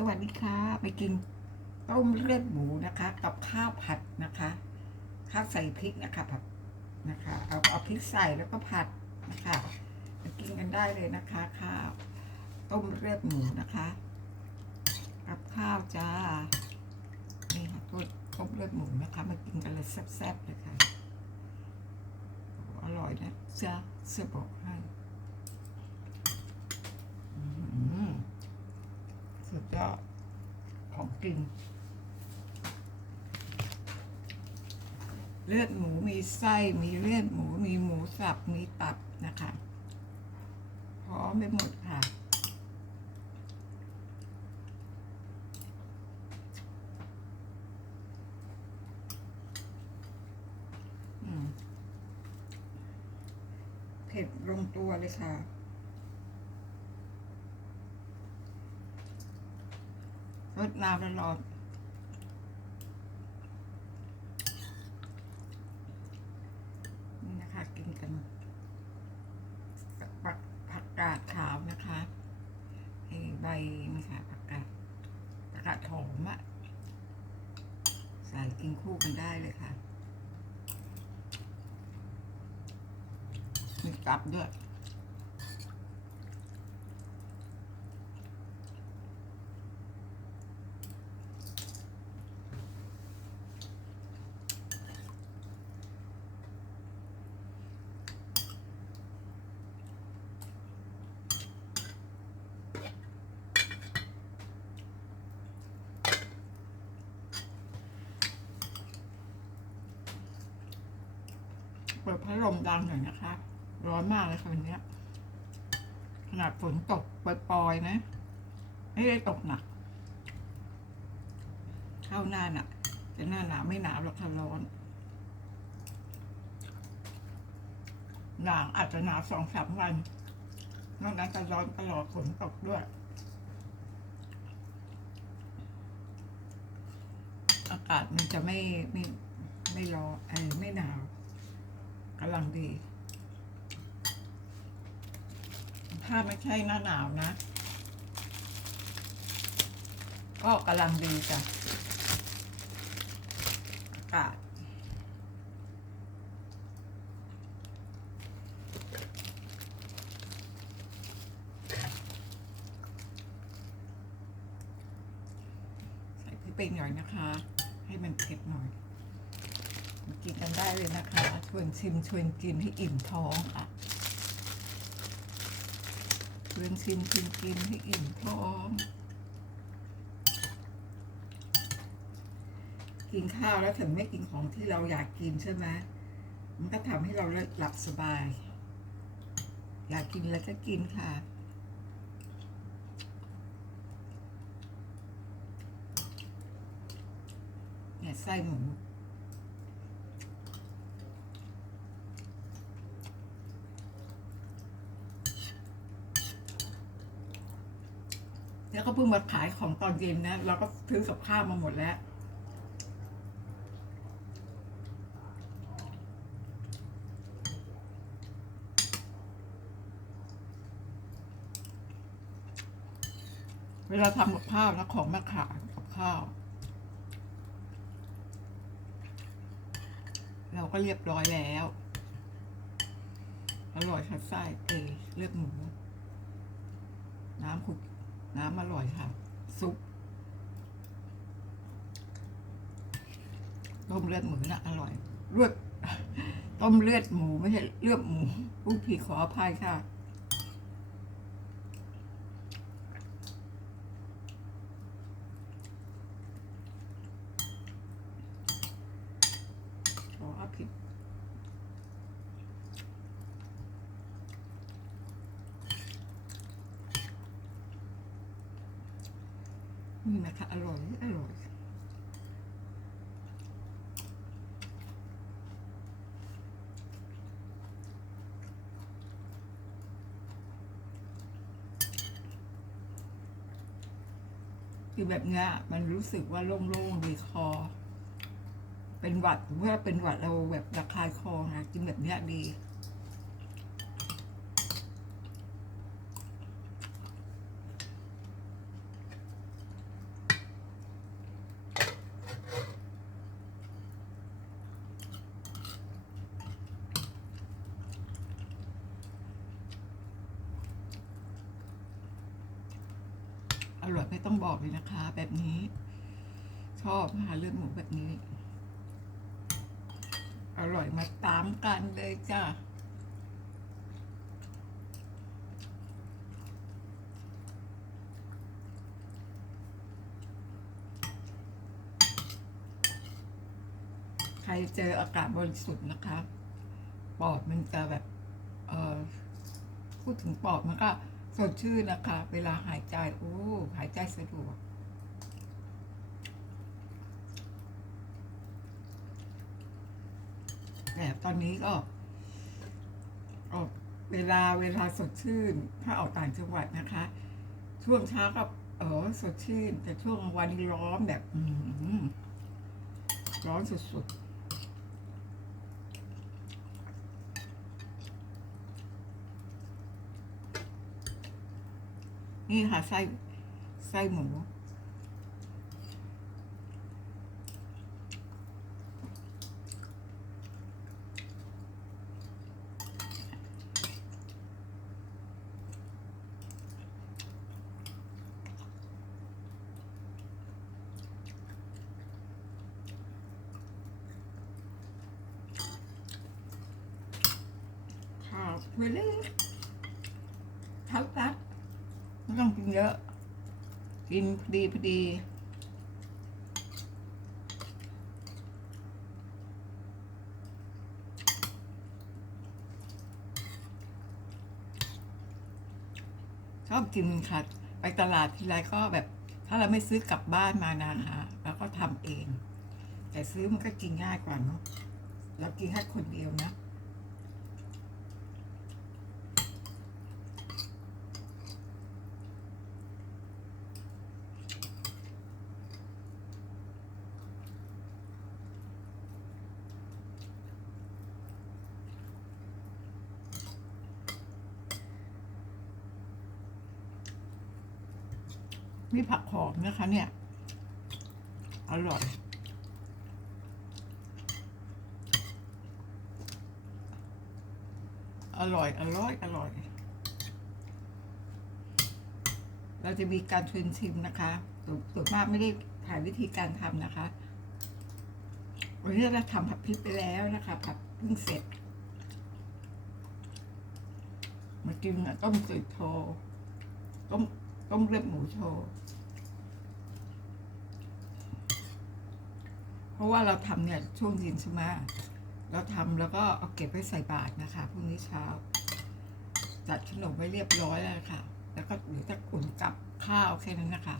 สวัสดีค่ะ ไปกินต้มเลือดหมูนะคะ กับข้าวผัดนะคะ ข้าวใส่พริกนะคะผัดนะคะ เอาเอาพริกใส่แล้วก็ผัดนะคะมากินกันได้เลยนะคะข้าวต้มเลือดหมูนะคะ กับข้าวจ้านี่ค่ะต้มต้มเลือดหมูนะคะมากินกันเลยแซ่บๆเลยค่ะโอ้อร่อยนะจ้าเสื้อบอกให้อื้อหือ สุด ยอดของกินเลือดหมูมีไส้ มีเลือดหมู มีหมูสับ มีตับนะคะ พร้อมไปหมดค่ะ เผ็ดลงตัวเลยค่ะ รดน้ำร้อนนี่นะคะกินกันกับผักผักกาดขาวนะคะไอ้ใบนี่ค่ะผักกาดผักกาดหอมอะใส่กินคู่กันได้เลยค่ะมีกลับด้วย เปิดพัดลมดังหน่อยนะคะ ร้อนมากเลยค่ะวันนี้ขนาดฝนตกปล่อยๆนะ ไม่ได้ตกหนัก เข้าหน้าหนักแต่หน้าหนาวไม่หนาวหรอกค่ะร้อนหนาวอาจจะหนาวสองสามวัน นอกนั้นจะร้อนตลอดฝนตกด้วย อากาศมันจะไม่ไม่ไม่ร้อนเออไม่หนาว กำลังดี ถ้าไม่ใช่หน้าหนาวนะ ก็กำลังดีจ้ะอากาศใส่พริกไปหน่อยนะคะ ให้มันเผ็ดหน่อย กินกันได้เลยนะคะชวนชิมชวนกินให้อิ่มท้องค่ะชวนชิมชวนกินให้อิ่มท้อง กินข้าวแล้วถึงไม่กินของที่เราอยากกินใช่ไหมมันก็ทำให้เราหลับสบาย อยากกินแล้วก็กินค่ะเนี่ยไส้หมู แล้วก็เพิ่งมาขายของตอนเย็นนะ เราก็ซื้อกับข้าวมาหมดแล้ว เวลาทำกับข้าวนะของมาขายกับข้าว เราก็เรียบร้อยแล้ว อร่อยค่ะไส้เอเลือดหมู น้ำคุก น้ำอร่อยค่ะ ซุปต้มเลือดหมูนะอร่อยเลือดต้มเลือดหมูไม่ใช่เลือดหมูผู้ผีขออภัยค่ะ ขออภิษ นี่นะคะ อร่อย อร่อยคือแบบเนี้ยมันรู้สึกว่าโล่งๆดีคอ เป็นหวัดเมื่อเป็นหวัดเราแบบระคายคอนะกินแบบเนี้ยดี ไม่ต้องบอกเลยนะคะ แบบนี้ ชอบนะคะเลือดหมูแบบนี้ อร่อยมาตามกันเลยจ้าใครเจออากาศบริสุทธิ์นะคะ ปอดมันจะแบบ เออพูดถึงปอดมันก็ สดชื่นนะคะ เวลาหายใจ โอ้ หายใจสะดวก แต่ตอนนี้ก็ออกเวลาเวลาสดชื่น ถ้าออกต่างจังหวัดนะคะ ช่วงเช้าก็เออสดชื่น แต่ช่วงกลางวันนี่ร้อนแบบร้อนสุดๆ นี่ค่ะไส้ไส้หมูข้าวเพื่อเล็กท่าตัด ไม่ต้องกินเยอะ กินพอดีพอดีชอบกินค่ะ ไปตลาดทีไรก็แบบ ถ้าเราไม่ซื้อกลับบ้านมานะคะเราก็ทำเอง แต่ซื้อมันก็กินง่ายกว่าเนาะเรากินแค่คนเดียวนะ มีผักหอมนะคะ เนี่ย อร่อย อร่อย อร่อย อร่อย เราจะมีการชวนชิมนะคะส่วนมากไม่ได้ถ่ายวิธีการทำนะคะ วันนี้เราทำผัดพริกไปแล้วนะคะ ผัดเพิ่งเสร็จ มากินอะต้มจืดโชว์ต้ม ต้มเลือดหมูโชว์ เพราะว่าเราทำเนี่ยช่วงเย็นใช่ไหมเราทำแล้วก็เอาเก็บไว้ใส่บาตรนะคะพรุ่งนี้เช้า จัดขนมไว้เรียบร้อยแล้วค่ะ แล้วก็เหลือแต่อุ่นกับข้าวแค่นั้นนะคะ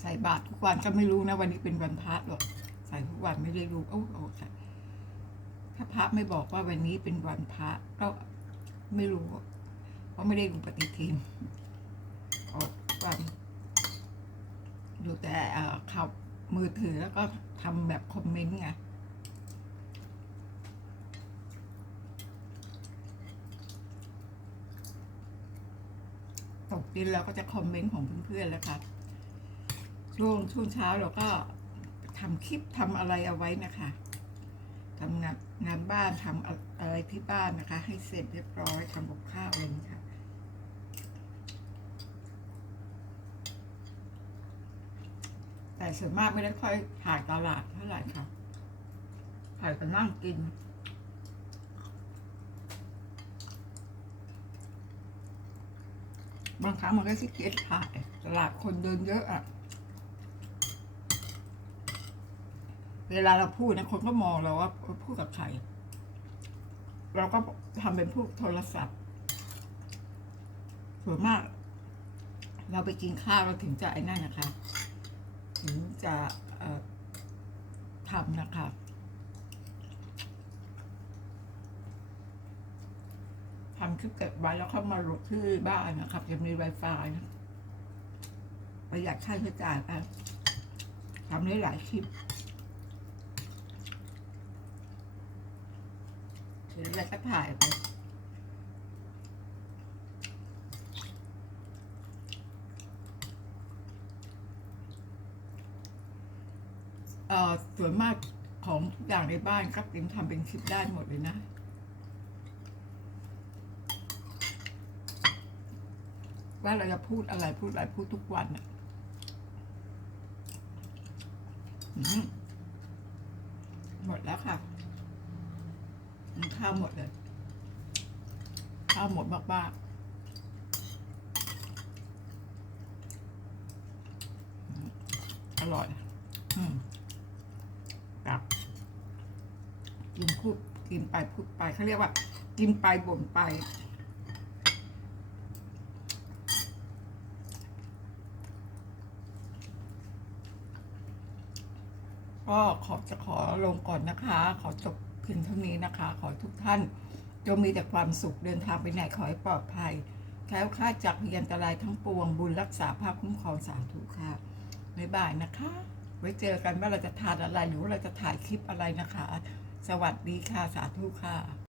ใส่บาตรทุกวันก็ไม่รู้นะวันนี้เป็นวันพระหรอกใส่ทุกวันไม่ได้รู้โอ้โอ้ใส่ ถ้าพระไม่บอกว่าวันนี้เป็นวันพระก็ไม่รู้ เพราะไม่ได้ดูปฏิทินออกทุกวันดูแต่เอ่อขับมือถือแล้วก็ทำแบบคอมเมนต์ไงตกดินเราก็จะคอมเมนต์ของเพื่อนๆแล้วค่ะช่วงช่วงเช้าเราก็ทำคลิปทำอะไรเอาไว้นะคะ ทำงานงานบ้านทำอะไรที่บ้านนะคะ ให้เสร็จเรียบร้อยทำกับข้าวอะไรอย่างค่ะ แต่ส่วนมากไม่ได้ค่อยถ่ายตลาดเท่าไหร่ค่ะ ถ่ายกันนั่งกินบางครั้งมันก็ขี้เกียจถ่ายตลาดคนเดินเยอะอะ เวลาเราพูดนะคนก็มองเราว่าพูดกับใคร เราก็ทำเป็นพูดโทรศัพท์ส่วนมาก เราไปกินข้าวเราถึงจะไอ้นั่นนะคะ ถึงจะทำนะคะทำคลิปเก็บไว้แล้วเข้ามาลงที่บ้านนะครับจะมี Wi-Fi นะประหยัดค่าใช้จ่ายไปทำได้หลายคลิป หรืออะไรก็ถ่ายไปเอ่อส่วนมากของทุกอย่างในบ้านครับติมทำเป็นคลิปได้หมดเลยนะ ว่าเราจะพูดอะไรพูดอะไรพูดทุกวันอะหมดแล้วค่ะ ข้าวหมดเลย ข้าวหมดมากๆอืมอร่อย อืมกลับกินพูดกินไปพูดไปเขาเรียกว่า กินไปบ่นไปก็ขอจะขอลงก่อนนะคะ ขอจบ เพียงเท่านี้นะคะ ขอทุกท่านจงมีแต่ความสุขเดินทางไปไหนขอให้ปลอดภัยแคล้วคลาดจากพยันตรายทั้งปวงบุญรักษาภาพคุ้มครองสาธุค่ะบ๊ายบายนะคะ ไว้เจอกันว่าเราจะทานอะไรหรือว่าเราจะถ่ายคลิปอะไรนะคะ สวัสดีค่ะสาธุค่ะ